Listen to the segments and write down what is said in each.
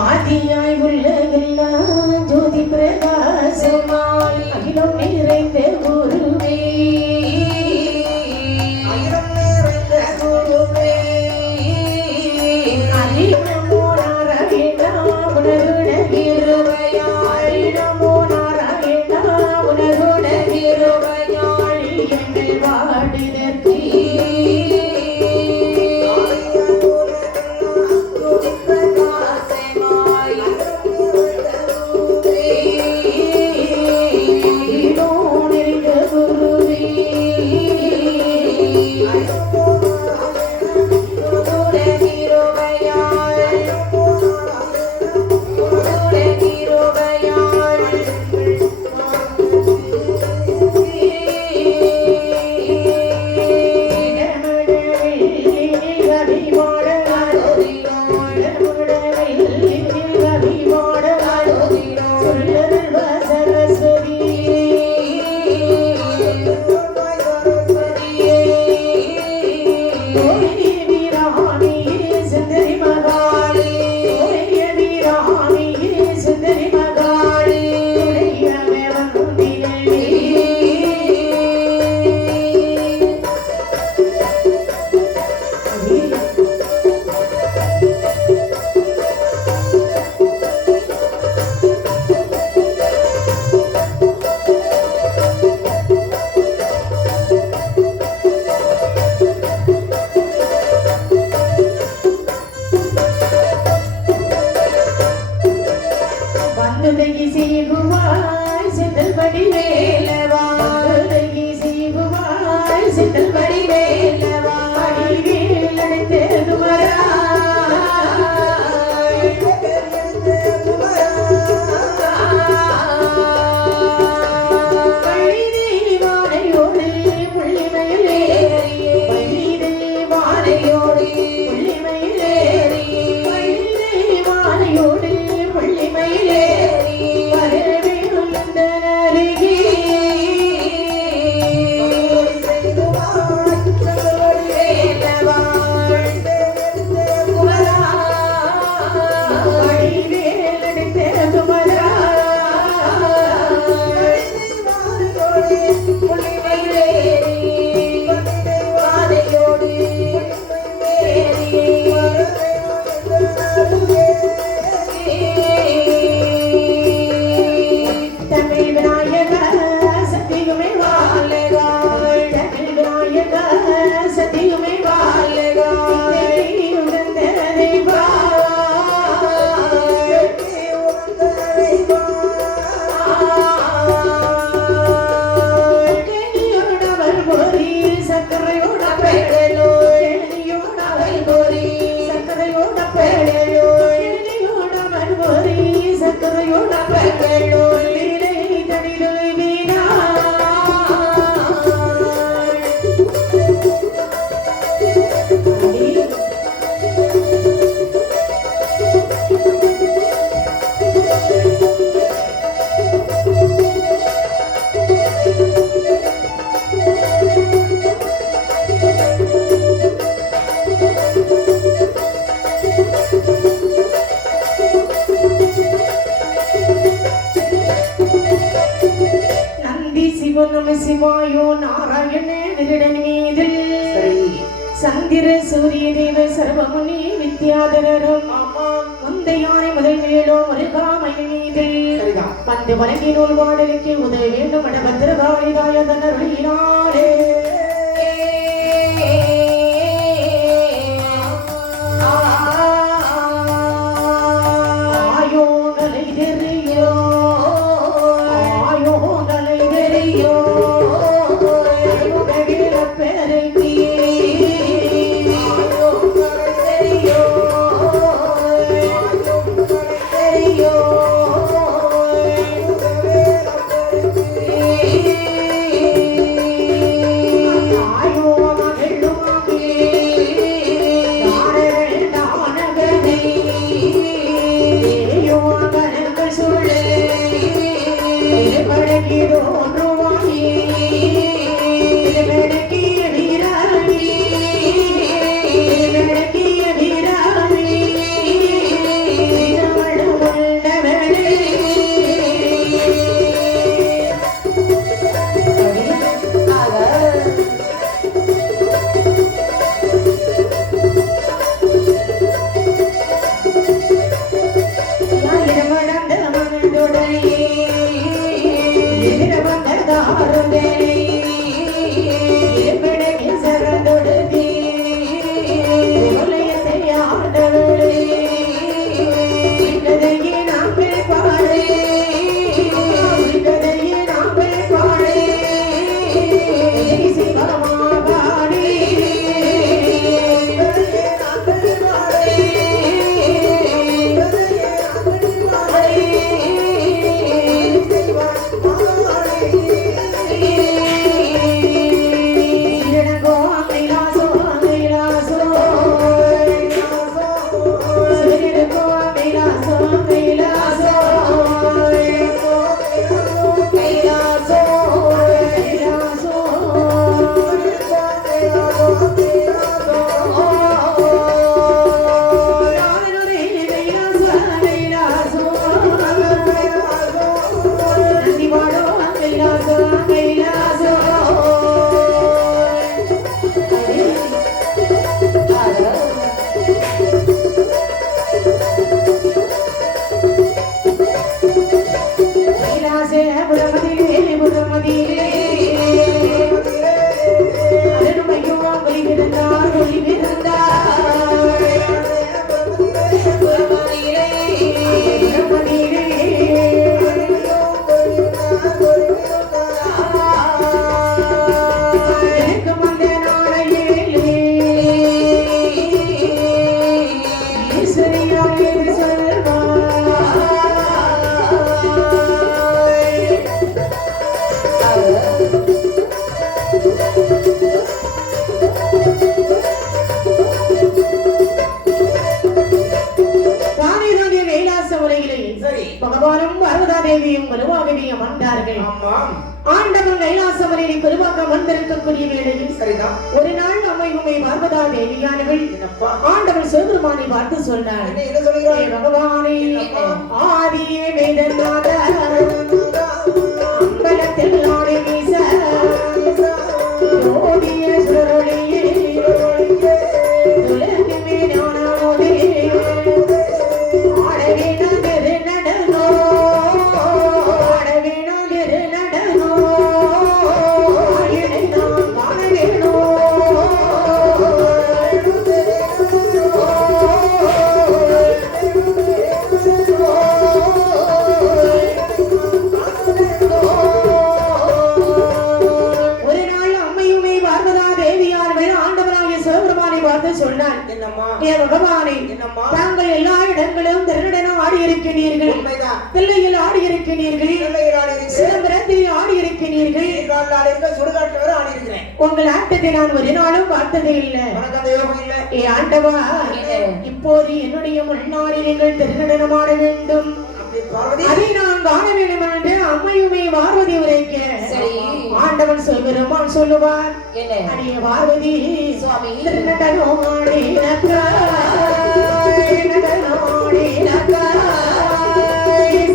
ஆதியாய் உலகெல்லா ஜோதி பிரகாசமாய் அகிலம் நிறைந்த குருவே அதினமோ நாராயணா உனதுட கிருபையாய் நமோ நாராயணா உனதுட கிருபையாய் எங்கள் வாடினர்க்கு சிவாயோ நாராயண நிருடன் மீதில் சந்திர சூரிய தேவ சர்வமுனி வித்யாதரரும் முந்தையானை முதல் மேலோ முருகாமணி மீதில் வந்து வணங்கி நூல் பாடலுக்கு உதவி வேண்டும் பத்திரகாளிதாய தன்னருளினாரே பகவானும் பார்வதா தேவியும் வலுவாகவியும் வந்தார்கள். ஆண்டவன் கைலாசமலையை பெருவாக வந்திருக்கக்கூடிய வேளையில் சரிதான் ஒரு நாள் அம்மை உண்மை பார்வதா தேவியானவள் ஆண்டவன் சிவபெருமானை பார்த்து சொன்னார், பகவானே ஆதியே வேதநாத அம்பலத்தில் ஆடை வீச ஓடிய சுடரொளியே உலகமே நானாமோதே ஆடவே நகரு நடனோ ஆடவே நகரு நடனோ ஆயிடை நாம் காண வேணோ சொன்னார், பகவானே தாங்கள் எல்லா இடங்களும் திருநடனம் ஆடியிருக்கிறீர்கள், தில்லையில் ஆடியிருக்கிறீர்கள், சிதம்பரத்தில் ஆடியிருக்கிறீர்கள், உங்கள் ஆட்டத்தை நான் ஒரு நாளும் பார்த்ததே இல்லை. ஆண்டவா, இப்போது என்னுடைய முன்னாடி நீங்கள் திருநடனம் ஆட வேண்டும், அதை நான் காண வேண்டும் என்று அம்மையுமே பார்வதி உரைக்க ஆண்டவன் சொல்கிறான் சொல்லுவார், அடிய பார்வதி சுவாமி நடனமாடி நடனமாடி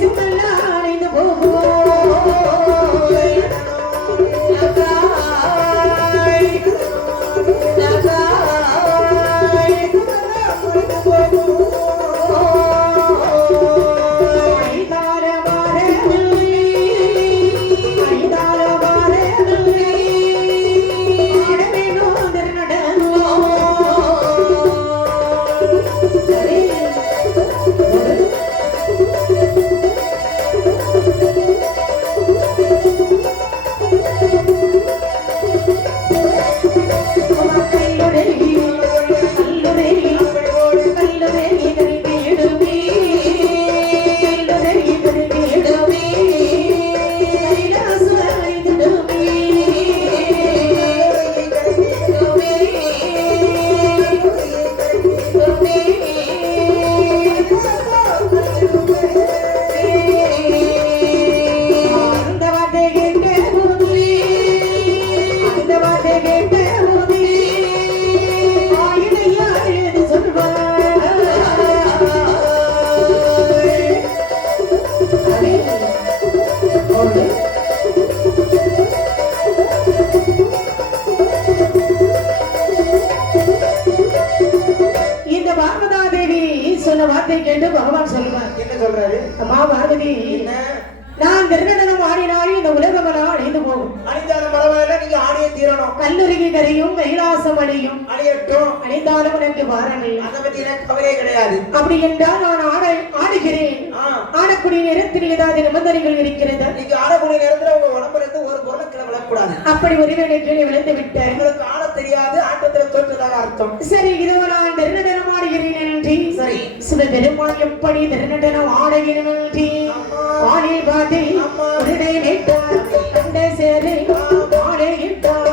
சிம்மல்லாடிந்து சொன்ன வார்த்தை கேட்டு பகவான் சொல்லுவார். என்ன சொல்றாரு? அம்மா பார்வதி, என்ன நான் திருநடனம் ஆடினாலும் இந்த உலகமெல்லாம் அழிந்து போகும். அழிந்தாலும் பரவாயில்ல, நீங்க ஆடிய தீரணும். கல்லூரிக்கு கரையும் கைலாசம் அழியும். அழியட்டும், அழிந்தாலும் எனக்கு பாரமில்லை. அதை பத்தி எனக்கு கவலையே கிடையாது. அப்படி என்றால் நான் ஆடுகிறேன். ஆடக்கூடிய நேரத்தில் ஏதாவது நிபந்தனைகள் இருக்கிறது. நீங்க ஆடக்கூடிய நேரத்துல உங்க உடம்புல இருந்து ஒரு பொருளை கீழே விழக்கூடாது. அப்படி ஒருவேளை கீழே விழுந்து விட்டேன், உங்களுக்கு ஆட தெரியாது, ஆட்டத்துல தோற்றதாக அர்த்தம். சரி, இதோ நான் திருநடனம் ஆடுகிறேன் என்று சரி சிவபெருமான் எப்படி திருநடனம் ஆடுகிறேன் என்று ஆடி பாட்டி உடனே விட்டார். அந்த சேரை ஆடுகிட்டார்.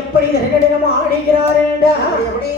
எப்படி திருநடனம் ஆடுகிறார் ஆடினாரே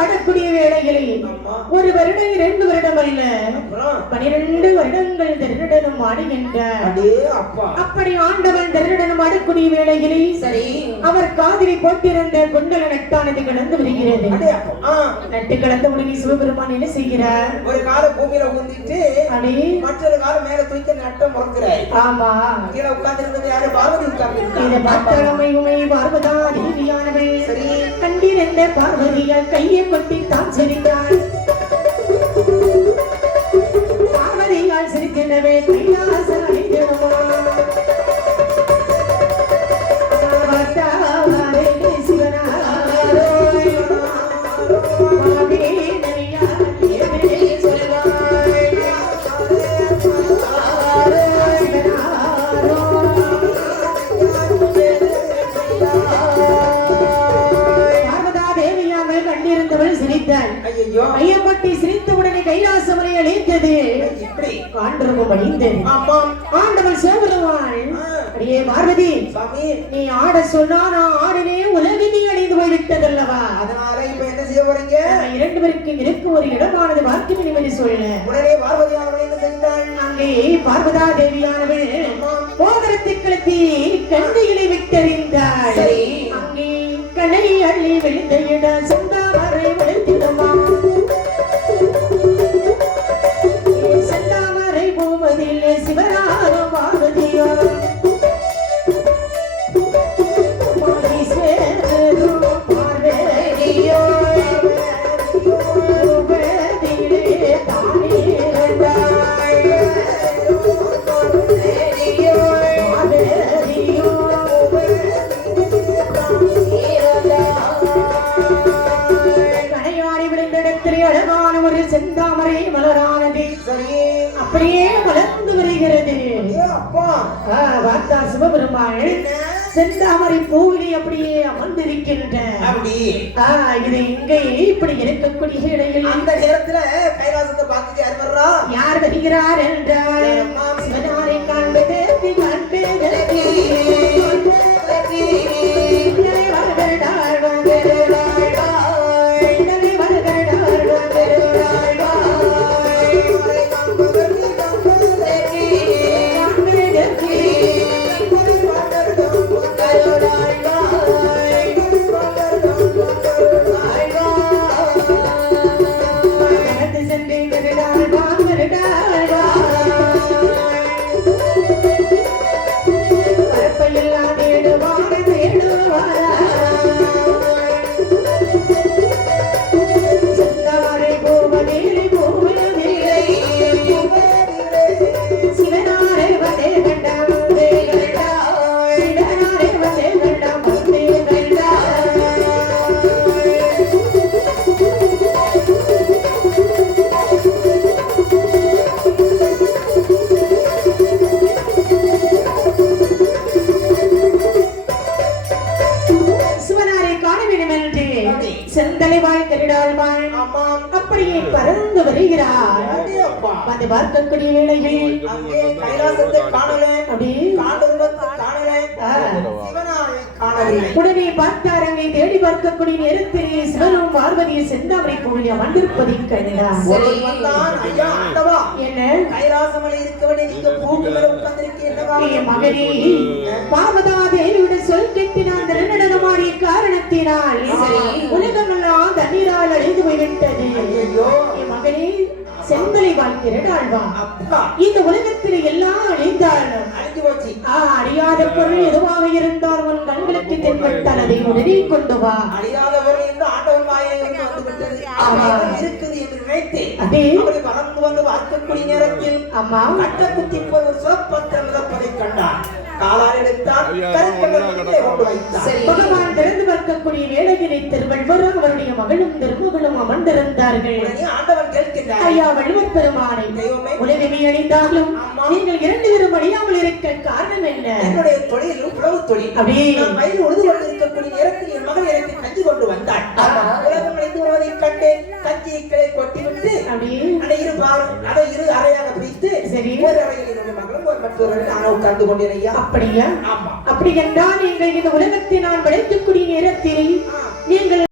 ஆடக்கூடிய வேளைகளில் ஒரு வருடம் 2 வருடம் அல்ல 12 வருடங்கள் திருநடனம் ஆடுகின்றார். அப்படி ஆண்டவன் திருநடனம் ஆடக்கூடிய வேளைகளில் சரி அவர் காதில் போட்டிருந்த குண்டல நட்டானது கிடந்து வருகிறது. நட்டு கிடந்த உடனே சிவபெருமான் என்ன செய்கிறார்? ஒரு கால பூமியில ஊந்திட்டு அடி மற்றொரு கால மேல தூக்கி நட்டம் முறுக்குறார். ஆமா, கீழே உட்கார்ந்திருந்தது யாரு? பார்வதி உட்கார்ந்திருக்காங்க. இந்த பக்தளமை உமை பார்வதா தேவியானவள் சரி கண்டிருந்த பார்வதியால் கையை கொட்டி தான் சிரித்தாள். பார்வதியால் சிரிக்கின்றவே கைலாசம் அடைந்திடுமா ஐயப்பட்டி சிரித்தவுடனே கைலாசமலை அழைத்தது. ஆண்டவன் சிவபெருமான் அடியே பார்வதி நீ ஆட சொன்னா நான் ஆடனே உலகினே அடைந்து போய்விட்டதல்லவா, அதனால இப்ப என்ன செய்ய போறீங்க? 2 பேருக்கு இருக்கும் ஒரு இடமானது வாக்கு நிமிடம் சொல்ல. உடனே பார்வதி அவர்கள் என்ன செய்தாள்? அங்கே பார்வதா தேவியானவள் மோதிரத்தை கலத்தி கண்ணிகளை விட்டறிந்தாள். அங்கே கனை அள்ளி விழுந்த இட செந்தாமரை விழுத்திடமா செந்தாமரை போவதில் சிவராக பார்வதியோ அழகான ஒரு செந்தாமரை மலரானது அப்படியே வளர்ந்து வருகிறது. சிவபெருமாள் செந்தாமரை பூவிலே அப்படியே அமர்ந்திருக்கின்ற இது இங்கே இப்படி இருக்கக்கூடிய இடையில் அந்த நேரத்துல கைலாசத்தை பார்த்துட்டு யார் வர்றா? யார் வருகிறார் என்றால் சிவனாரை காண்பது செந்தலை வாழ் கருடாழ்வாள் அப்படியே பறந்து வருகிறார். வந்து பார்க்கக்கூடிய வேளையில் கைலாசத்தை காணல, உடனே பார்த்தார். அங்கே தேடி பார்க்கக்கூடிய நேரத்திலே சிவனும் பார்வதியும் செந்தாமரை பூவில் அமர்ந்திருப்பதை கண்டார். என்ன கைலாசமலை இருக்கவனே நீங்க பூக்கு மேல உட்கார்ந்திருக்கீங்க மகனே, பார்வதா தேவியோட சொல் கேட்டு நான் நடனமாடிய காரணத்தினால் உலகமெல்லாம் தண்ணீரால் அழிந்து போய்விட்டது. மகனே, செந்தலை வாழ்க்கிறா இந்த உலகத்தில் எல்லாம் அழிந்தாலும் அழியாத பொருள் எதுவாக இருந்தால் உன் கண்களுக்கு தென்பட்டால் அதை உடனே கொண்டு வா. அழியாத பொருள் என்று ஆண்டவன் வாயிலிருந்து வந்துவிட்டது இருக்குது என்று நினைத்து அவரை வளர்ந்து வந்து பார்க்கக்கூடிய நேரத்தில் கட்ட குத்தி போல் ஒரு சிறப்பத்திரம் மிதப்பதை கண்டார். காலால் எடுத்தார், கருக்கடலிலே கொண்டு வைத்தார். பகவான் திறந்து பார்க்கக்கூடிய வேளையிலே திருவள்ளுவர் அவருடைய மகளும் திருமகளும் அமர்ந்திருந்தார்கள். ஆண்டவன் கேட்கின்றார், ஐயா வள்ளுவர் பெருமானை, உலகமே அழிந்தாலும் நீங்கள் இரண்டு பேரும் அழியாமல் இருக்க காரணம் என்ன? என்னுடைய தொழில் உழவு தொழில். அப்படியே நான் வயலில் உழுது கொண்டிருக்கக்கூடிய நேரத்தில் என் மகள் எனக்கு கஞ்சி கொண்டு வந்தாள். உலகம் அழிந்து வருவதை கண்டு கஞ்சியை கிளை கொட்டிவிட்டு அதை இரு அறையாக பிரித்து ஒரு அறையில் என்னுடைய மகளும் ஒரு மற்றொரு நான் உட்கார்ந்து கொண்டேன். ஐயா, அப்படியா? அப்படி என்றால் நீங்கள் இந்த உலகத்தை நான் படைக்கக்கூடிய நேரத்தில் நீங்கள்